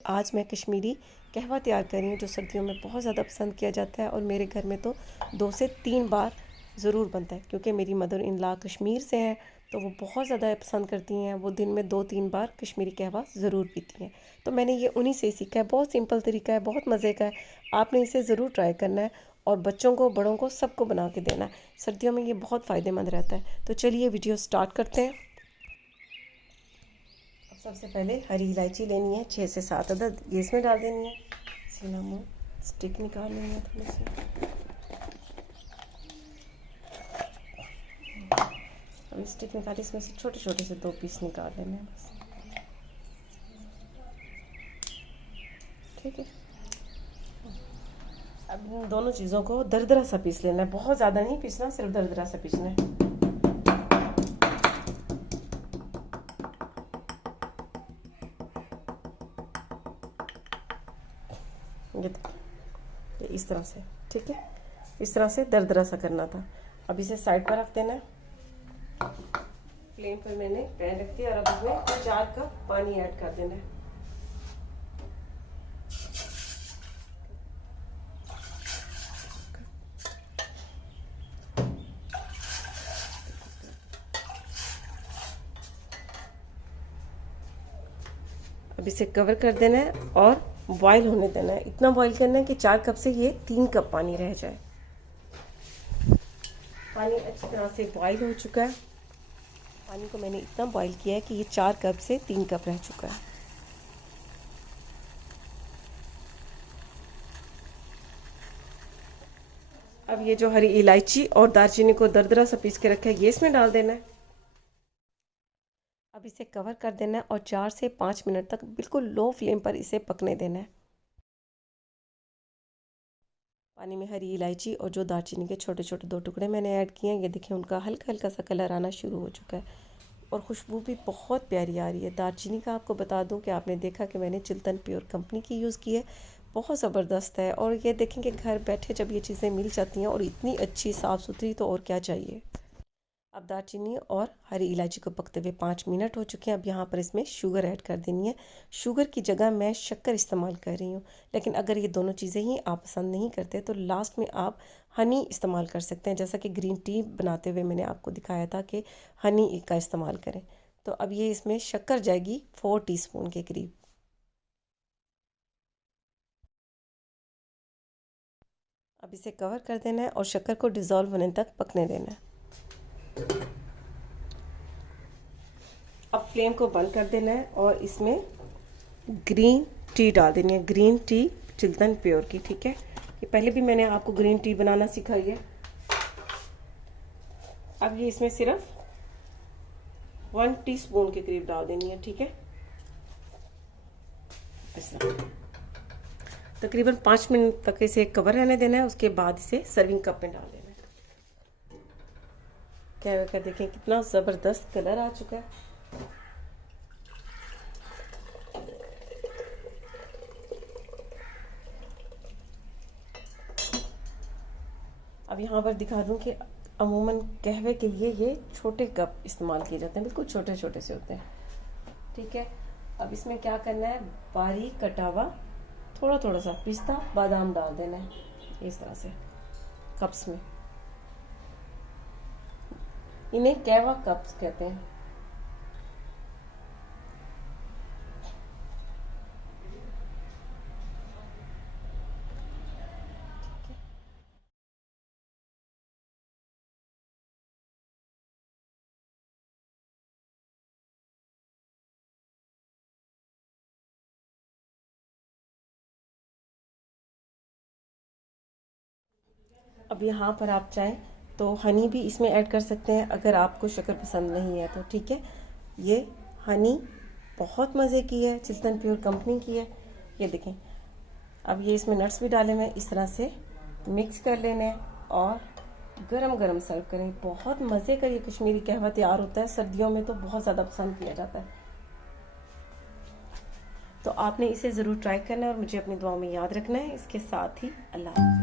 आज मैं कश्मीरी कहवा तैयार कर रही हूँ जो सर्दियों में बहुत ज़्यादा पसंद किया जाता है और मेरे घर में तो 2 से 3 बार ज़रूर बनता है क्योंकि मेरी मदर इन लॉ कश्मीर से हैं तो वो बहुत ज़्यादा पसंद करती हैं। वो दिन में 2-3 बार कश्मीरी कहवा ज़रूर पीती हैं। तो मैंने ये उन्हीं से सीखा है। बहुत सिंपल तरीका है, बहुत मज़े का है। आपने इसे ज़रूर ट्राई करना है और बच्चों को, बड़ों को, सबको बना के देना है। सर्दियों में ये बहुत फ़ायदेमंद रहता है। तो चलिए वीडियो स्टार्ट करते हैं। सबसे पहले हरी इलायची लेनी है 6 से 7 अदद, ये इसमें डाल देनी है। सिनामोन स्टिक निकाल लेनी है थोड़ी सी। अब स्टिक निकाली, इसमें से छोटे छोटे से 2 पीस निकाल लेने हैं बस। ठीक है, अब इन दोनों चीज़ों को दरदरा सा पीस लेना है। बहुत ज़्यादा नहीं पीसना, सिर्फ दरदरा सा पीसना है। ये इस तरह से, ठीक है, इस तरह से दरदरा सा करना था। अब इसे साइड पर रख देना है। फ्लेम पर मैंने पैन रख दिया और अब इसमें 4 कप पानी ऐड कर देना है। अब इसे कवर कर देना है और बॉईल होने देना है। इतना बॉईल करना है कि 4 कप से ये 3 कप पानी रह जाए। पानी अच्छी तरह से बॉईल हो चुका है। पानी को मैंने इतना बॉईल किया है कि ये 4 कप से 3 कप रह चुका है। अब ये जो हरी इलायची और दालचीनी को दरदरा सा पीस के रखा है, ये इसमें डाल देना है। अब इसे कवर कर देना है और 4 से 5 मिनट तक बिल्कुल लो फ्लेम पर इसे पकने देना है। पानी में हरी इलायची और जो दालचीनी के छोटे छोटे 2 टुकड़े मैंने ऐड किए हैं, ये देखिए उनका हल्का हल्का सा कलर आना शुरू हो चुका है और खुशबू भी बहुत प्यारी आ रही है। दालचीनी का आपको बता दूं कि आपने देखा कि मैंने चिल्तन प्योर कंपनी की यूज़ की है, बहुत ज़बरदस्त है। और ये देखेंगे घर बैठे जब ये चीज़ें मिल जाती हैं और इतनी अच्छी साफ़ सुथरी, तो और क्या चाहिए। अब दालचीनी और हरी इलायची को पकते हुए 5 मिनट हो चुके हैं। अब यहाँ पर इसमें शुगर ऐड कर देनी है। शुगर की जगह मैं शक्कर इस्तेमाल कर रही हूँ, लेकिन अगर ये दोनों चीज़ें ही आप पसंद नहीं करते तो लास्ट में आप हनी इस्तेमाल कर सकते हैं। जैसा कि ग्रीन टी बनाते हुए मैंने आपको दिखाया था कि हनी का इस्तेमाल करें। तो अब ये इसमें शक्कर जाएगी 4 टीस्पून के करीब। अब इसे कवर कर देना है और शक्कर को डिज़ोल्व होने तक पकने देना है। अब फ्लेम को बंद कर देना है और इसमें ग्रीन टी डाल देनी है। ग्रीन टी चिल्तन प्योर की, ठीक है। ये पहले भी मैंने आपको ग्रीन टी बनाना सिखाई है। अब ये इसमें सिर्फ 1 टीस्पून के करीब डाल देनी है, ठीक है। तकरीबन 5 मिनट तक इसे कवर रहने देना है। उसके बाद इसे सर्विंग कप में डाल देना है। क्या होगा, देखें कितना ज़बरदस्त कलर आ चुका है। अब यहाँ पर दिखा दूँ कि अमूमन कहवे के लिए ये छोटे कप इस्तेमाल किए जाते हैं, बिल्कुल छोटे छोटे से होते हैं, ठीक है। अब इसमें क्या करना है, बारीक कटा हुआ थोड़ा थोड़ा सा पिस्ता बादाम डाल देना है इस तरह से कप्स में। इन्हें कहवा कप्स कहते हैं। अब यहाँ पर आप चाहें तो हनी भी इसमें ऐड कर सकते हैं अगर आपको शक्कर पसंद नहीं है तो, ठीक है। ये हनी बहुत मज़े की है, चिल्तन प्योर कंपनी की है। ये देखें, अब ये इसमें नट्स भी डाले हुए, इस तरह से मिक्स कर लेने हैं और गरम गरम सर्व करें। बहुत मज़े का ये कश्मीरी कहवा तैयार होता है। सर्दियों में तो बहुत ज़्यादा पसंद किया जाता है। तो आपने इसे ज़रूर ट्राई करना है और मुझे अपनी दुआओं में याद रखना है। इसके साथ ही अल्लाह।